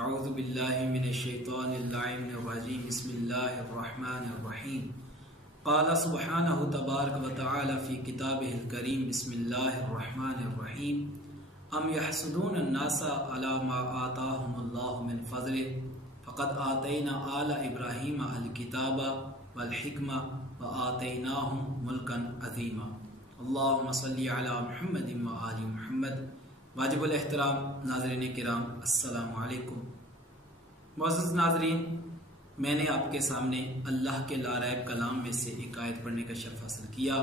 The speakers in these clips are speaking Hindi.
औज़ु बिल्लाहि मिनश्शैतानिर्रजीम बिस्मिल्लाहिर्रहमानिर्रहीम क़ाला सुब्हानहु तबारक व तआला फ़ी किताबिहिल करीम बिस्मिल्लाहिर्रहमानिर्रहीम अम यहसुदून अन्नासा अला मा आताहुमुल्लाहु मिन फ़ज़लिहि फ़क़द आतैना आला इब्राहीम अल किताबा वल हिक्मा व आतैनाहुम मुल्कन अज़ीमा अल्लाहुम्मा सल्लि अला मुहम्मदिन व आलि मुहम्मद। वाजिबुल एहतराम नाज़रीन किराम, अस्सलामु अलैकुम। मुअज़्ज़ज़ नाज़रीन, मैंने आपके सामने अल्लाह के लारैब कलाम में से एक आयत पढ़ने का शर्फ हासिल किया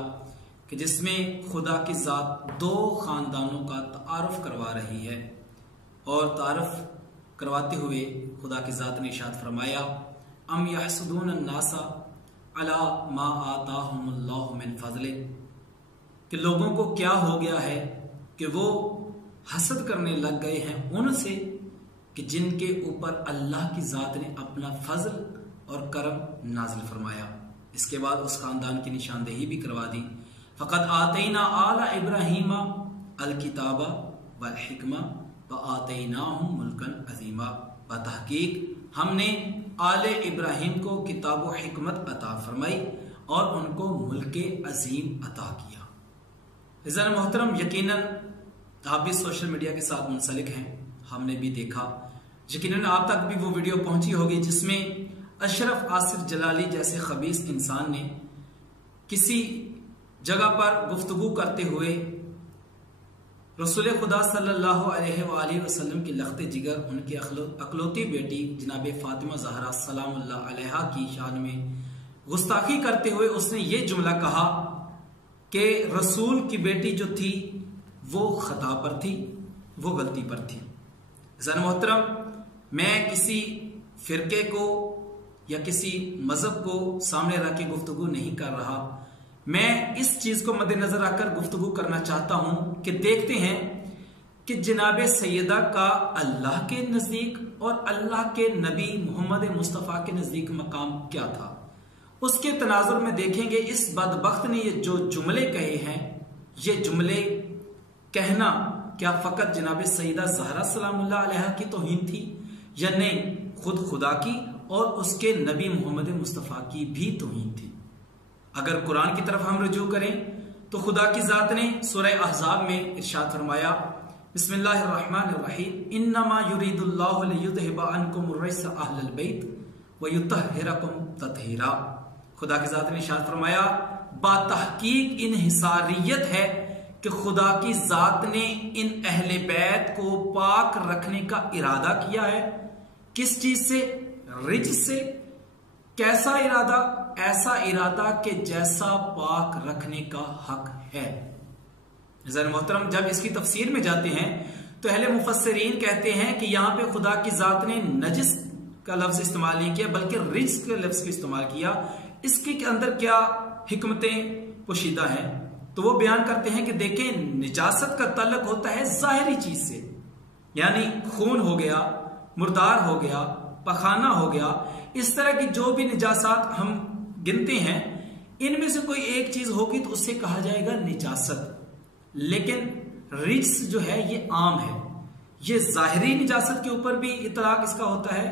कि जिसमें खुदा की ज़ात दो ख़ानदानों का तारुफ करवा रही है, और तारुफ करवाते हुए खुदा की ज़ात ने इरशाद फरमाया अम यहसुदून अन्नासा अला मा आताहुमुल्लाहु मिन फ़ज़लिहि, कि लोगों को क्या हो गया है कि वो हसद करने लग गए हैं उनसे कि जिनके ऊपर अल्लाह की ज़ात ने अपना फजल और करम नाजिल फरमाया। इसके बाद उस खानदान की निशानदेही भी करवा दी। फ़क़द आतैना आला इब्राहीम अल किताबा वल हिक्मा व आतैनाहुम मुल्कन अज़ीमा, बतहकीक हमने आले इब्राहीम को किताब व हिकमत अता फरमाई और उनको मुल्के अजीम अता किया। इज़्ज़ात मोहतरम, यकीनन आप भी सोशल मीडिया के साथ मुंसलिक हैं, हमने भी देखा, यकीनन आप तक भी वो वीडियो पहुंची होगी जिसमें अशरफ आसिफ जलाली जैसे खबीस इंसान ने किसी जगह पर गुफ्तगू करते हुए रसूल खुदा सल्लल्लाहु अलैहि वसल्लम की लख्ते जिगर, उनकी अकलौती बेटी जनाब फातिमा ज़हरा सलामुल्लाह अलैहा की शान में गुस्ताखी करते हुए उसने ये जुमला कहा कि रसूल की बेटी जो थी वो खता पर थी, वो गलती पर थी। ज़न मोहतरम, मैं किसी फिरके को या किसी मजहब को सामने रख के गुफ्तगू नहीं कर रहा, मैं इस चीज को मद्देनजर रखकर गुफ्तगू करना चाहता हूं कि देखते हैं कि जनाब सैयदा का अल्लाह के नजदीक और अल्लाह के नबी मोहम्मद मुस्तफ़ा के नजदीक मकाम क्या था। उसके तनाजुर में देखेंगे इस बदबख्त ने ये जो जुमले कहे हैं, ये जुमले कहना क्या फकत जनाब सईदा ज़हरा सलामुल्लाह अलैहा की तौहीन थी या नहीं, खुद खुदा की और उसके नबी मोहम्मद मुस्तफ़ा की भी तौहीन थी। अगर कुरान की तरफ हम रुजू करें तो खुदा की ज़ात ने सूरह अहज़ाब में इरशाद फरमाया बिस्मिल्लाहिर्रहमानिर्रहीम इन्नमा युरीदुल्लाहु लियुज़हिबा अन्कुम अर्रिज्स अहलल बैत व युतहिरकुम तत्हीरा। खुदा की ज़ात ने इरशाद फरमाया बातहकीक इन्हिसारियत है कि खुदा की ज़ात ने इन अहले बैत को पाक रखने का इरादा किया है। किस चीज से? रिज से। कैसा इरादा? ऐसा इरादा कि जैसा पाक रखने का हक है। ज़रा मोहतरम, जब इसकी तफसीर में जाते हैं तो अहले मुफस्सिरीन कहते हैं कि यहां पे खुदा की ज़ात ने नजिस का लफ्ज इस्तेमाल नहीं किया बल्कि रिज के लफ्ज का इस्तेमाल किया। इसके अंदर क्या हिकमतें पोशीदा हैं तो वो बयान करते हैं कि देखें, निजासत का तल्लुक होता है जाहिरी चीज से, यानी खून हो गया, मुर्दार हो गया, पखाना हो गया, इस तरह की जो भी निजासात हम गिनते हैं इनमें से कोई एक चीज होगी तो उससे कहा जाएगा निजासत। लेकिन रिज्स जो है ये आम है, ये जाहिरी निजासत के ऊपर भी इतलाक इसका होता है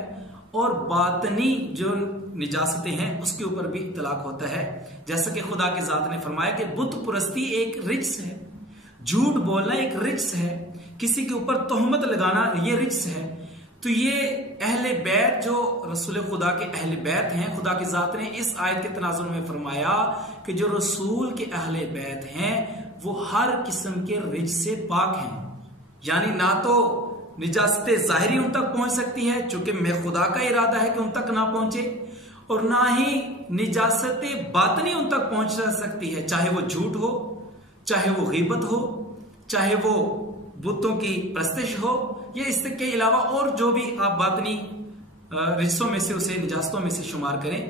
और बातनी जो निजासतें हैं उसके ऊपर भी इतलाक होता है। जैसा कि खुदा की ज़ात ने फरमाया कि बुत परस्ती एक रिज्स है, झूठ बोलना एक रिज्स है, किसी के ऊपर तोहमत लगाना ये रिज्स है। तो ये अहले बैत जो रसूल खुदा के अहले बैत हैं, खुदा की ज़ात ने इस आयत के तनाजुर में फरमाया कि जो रसूल के अहले बैत हैं वो हर किस्म के रिज्स से पाक हैं, यानी ना तो निजासत जाहिरी उन तक पहुंच सकती है चूंकि मैं खुदा का इरादा है कि उन तक ना पहुंचे, और ना ही निजासत बातनी उन तक पहुंच सकती है, चाहे वो झूठ हो, चाहे वो गीबत हो, चाहे वो बुतों की प्रस्तिश हो, या इसके अलावा और जो भी आप बातनी रिश्तों में से उसे निजासतों में से शुमार करें,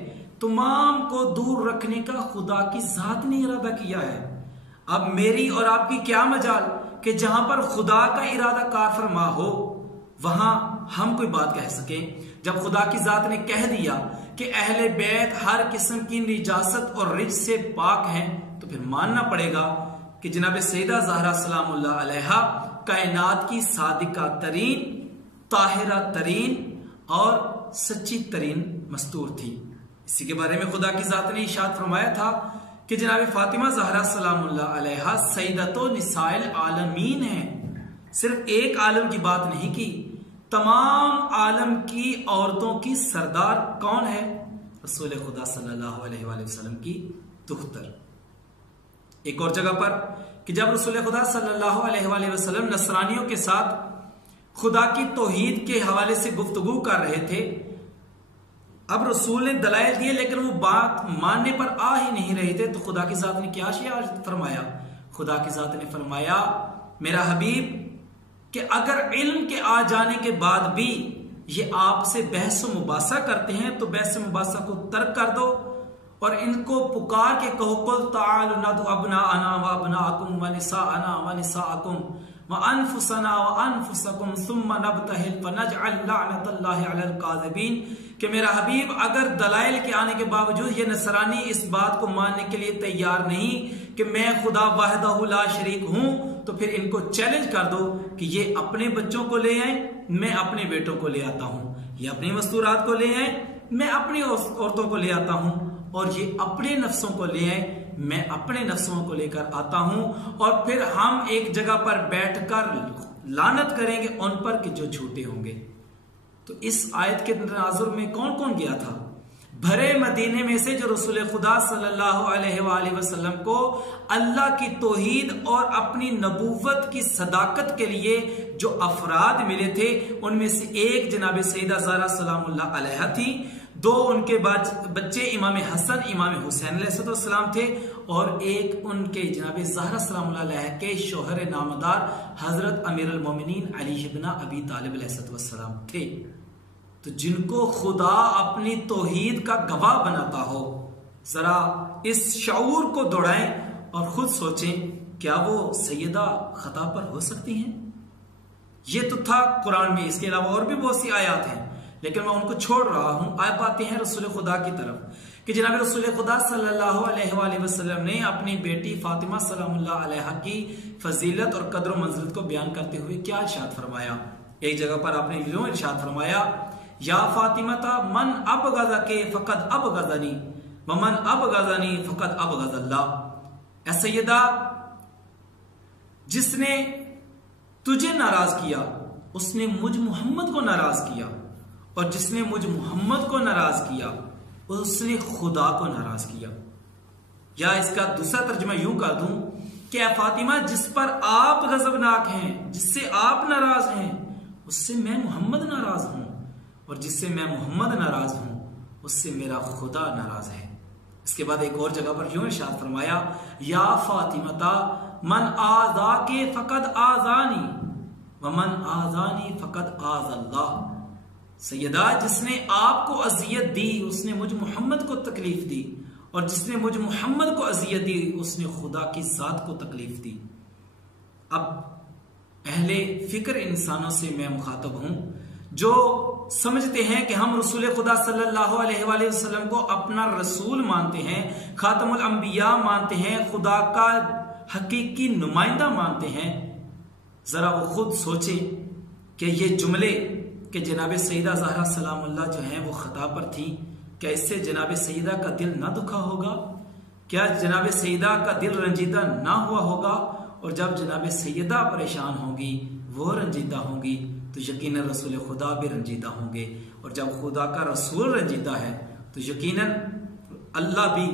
तमाम को दूर रखने का खुदा की ज़ात ने इरादा किया है। अब मेरी और आपकी क्या मजाल कि जहां पर खुदा का इरादा कार फरमा हो वहां हम कोई बात कह सके। जब खुदा की ज़ात ने कह दिया कि अहले बैत हर किस्म की निजासत और रिज से पाक हैं तो फिर मानना पड़ेगा कि जनाब सैयदा ज़हरा सलामुल्लाह अलैहा कायनात की सादिका तरीन ताहिरा तरीन और सच्ची तरीन मस्तूर थी। इसी के बारे में खुदा की जात ने इरशाद फरमाया था कि जनाब फातिमा ज़हरा सलामुल्लाह अलैहा सैयदतो निसाइल आलमीन है। सिर्फ एक आलम की बात नहीं की, तमाम आलम की औरतों की सरदार कौन है? रसूल खुदा सल्लल्लाहु अलैहि वसल्लम की दुख्तर। एक और जगह पर कि जब रसूल खुदा सल्लल्लाहु अलैहि वसल्लम नसरानियों के साथ खुदा की तौहीद के हवाले से गुफ्तगू कर रहे थे, अब रसूल ने दलाइल दिए लेकिन वो बात मानने पर आ ही नहीं रहे थे, तो खुदा की जात ने क्या फरमाया? खुदा की जात ने फरमाया, मेरा हबीब, कि अगर इल्म के आ जाने के बाद भी ये आपसे बहस मुबासा करते हैं तो बहस मुबासा को तर्क कर दो और इनको पुकार के कहो, कुल ताअलू नदउ अबनाअना व अबनाअकुम व निसाअना व निसाअकुम व अनफुसना व अनफुसकुम सुम्मा नब्तहिल फनजअल लअनतल्लाहि अलल काज़िबीन। कि मेरा हबीब, अगर दलाइल के आने के बावजूद ये नसरानी इस बात को मानने के लिए तैयार नहीं कि मैं खुदा वहदहु ला शरीक हूं, तो फिर इनको चैलेंज कर दो कि ये अपने बच्चों को ले आए, मैं अपने बेटों को ले आता हूं, ये अपनी मस्तूरात को ले आए, मैं अपनी औरतों को ले आता हूं, और ये अपने नफ्सों को ले आए, मैं अपने नफ्सों को लेकर आता हूं, और फिर हम एक जगह पर बैठकर लानत करेंगे उन पर कि जो झूठे होंगे। तो इस आयत के तनाजुर में कौन कौन गया था? भरे मदीने में से जो रसूल खुदा सल्लल्लाहु अलैहि वसल्लम को अल्लाह की तौहीद और अपनी नबूवत की सदाकत के लिए जो अफराद मिले थे, उनमें से एक जनाब सैयदा ज़हरा सलामुल्लाह अलैहा थी, दो उनके बच्चे इमाम हसन इमाम हुसैन अलैहिस्सलाम थे, और एक उनके जनाब ज़हरा सलामुल्लाह अलैहा के शोहर नामदार हजरत अमीरुल मोमिनीन अली इब्न अबी तालिब अलैहिस्सलाम थे। तो जिनको खुदा अपनी तौहीद का गवाह बनाता हो, जरा इस शऊर को दौड़ाएं और खुद सोचें, क्या वो सैयदा खता पर हो सकती हैं? ये तो था कुरान में, इसके अलावा और भी बहुत सी आयात हैं, लेकिन मैं उनको छोड़ रहा हूं। आप आते हैं रसूल खुदा की तरफ कि जनाब रसूल खुदा सल्लल्लाहु अलैहि वसल्लम ने अपनी बेटी फातिमा सलामुल्लाह अलैहा की फजीलत और कद्र और मंजिलत को बयान करते हुए क्या इरशाद फरमाया? एक जगह पर आपने यूं इरशाद फरमाया, या फातिमता मन अबगज़ा के फकद अबगज़नी व मन अबगज़नी फकद अबगज़ल्लाह। ऐ सैयदा, जिसने तुझे नाराज किया उसने मुझ मोहम्मद को नाराज किया, और जिसने मुझ मोहम्मद को नाराज किया उसने खुदा को नाराज किया। या इसका दूसरा तर्जुमा यूं कर दूं कि ऐ फातिमा, जिस पर आप गजबनाक हैं, जिससे आप नाराज हैं, उससे मैं मोहम्मद नाराज हूं, और जिससे मैं मोहम्मद नाराज हूं उससे मेरा खुदा नाराज है। इसके बाद एक और जगह पर यूं इरशाद फरमाया, या फातिमता मन आज़ा के फकद आज़ानी व मन आज़ानी फकद आज़ल्लाह। सैयदा, जिसने आपको अजियत दी उसने मुझ मोहम्मद को तकलीफ दी, और जिसने मुझ मोहम्मद को अजियत दी उसने खुदा की जात को तकलीफ दी। अब अहले फिक्र इंसानों से मैं मुखातब हूं जो समझते हैं कि हम रसूल खुदा सल्लल्लाहु अलैहि वसल्लम को अपना रसूल मानते हैं, खातमुल अंबिया मानते हैं, खुदा का हकीकी नुमाइंदा मानते हैं। जरा वो खुद सोचें कि ये जुमले कि जनाब सईदा ज़हरा सलामुल्लाह जो हैं वो खता पर थी, क्या इससे जनाब सईदा का दिल ना दुखा होगा? क्या जनाब सईदा का दिल रंजीदा ना हुआ होगा? और जब जनाब सैयदा परेशान होंगी, वो रंजीदा होंगी, तो यकीनन रसूल खुदा भी रंजीदा होंगे, और जब खुदा का रसूल रंजीदा है तो यकीनन अल्लाह भी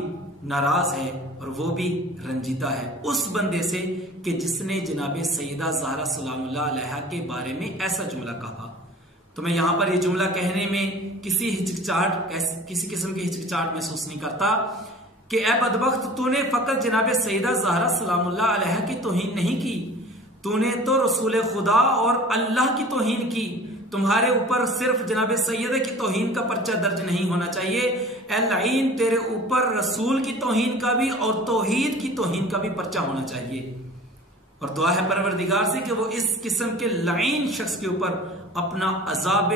नाराज है और वो भी रंजीदा है उस बंदे से कि जिसने जनाब सैयदा ज़हरा सलामुल्लाह अलैहा के बारे में ऐसा जुमला कहा। तो मैं यहां पर ये जुमला कहने में किसी किस्म की हिचकिचाहट महसूस नहीं करता कि ए बदबख्त, तूने फकत जनाब सैयदा ज़हरा सलामुल्लाह अलैहा की तौहीन नहीं की, तूने तो रसूल खुदा और अल्लाह की तौहीन की। तुम्हारे ऊपर सिर्फ जनाब सैयदा की तौहीन का पर्चा दर्ज नहीं होना चाहिए, ए लाइन, तेरे ऊपर रसूल की तौहीन का भी और तौहीद की तौहीन का भी पर्चा होना चाहिए। और दुआ है परवरदिगार से कि वो इस किस्म के लाइन शख्स के ऊपर अपना अजाब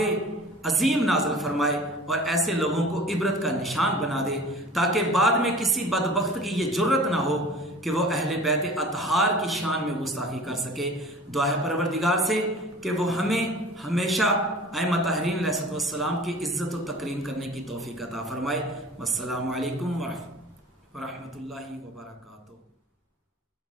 अजीम नाज़िल फरमाए और ऐसे लोगों को इबरत का निशान बना दे, ताकि बाद में किसी बदबख्त की ये जुर्रत ना हो कि वो अहले बैत अतहार की शान में गुस्ताखी कर सके। दुआ है परवरदिगार से कि वो हमें हमेशा आइम्मा ताहरीन अलैहिस्सलाम की इज्जत और तकरीम करने की तौफीक अता फरमाए। वस्सलामु अलैकुम व रहमतुल्लाहि व बरकातुहू।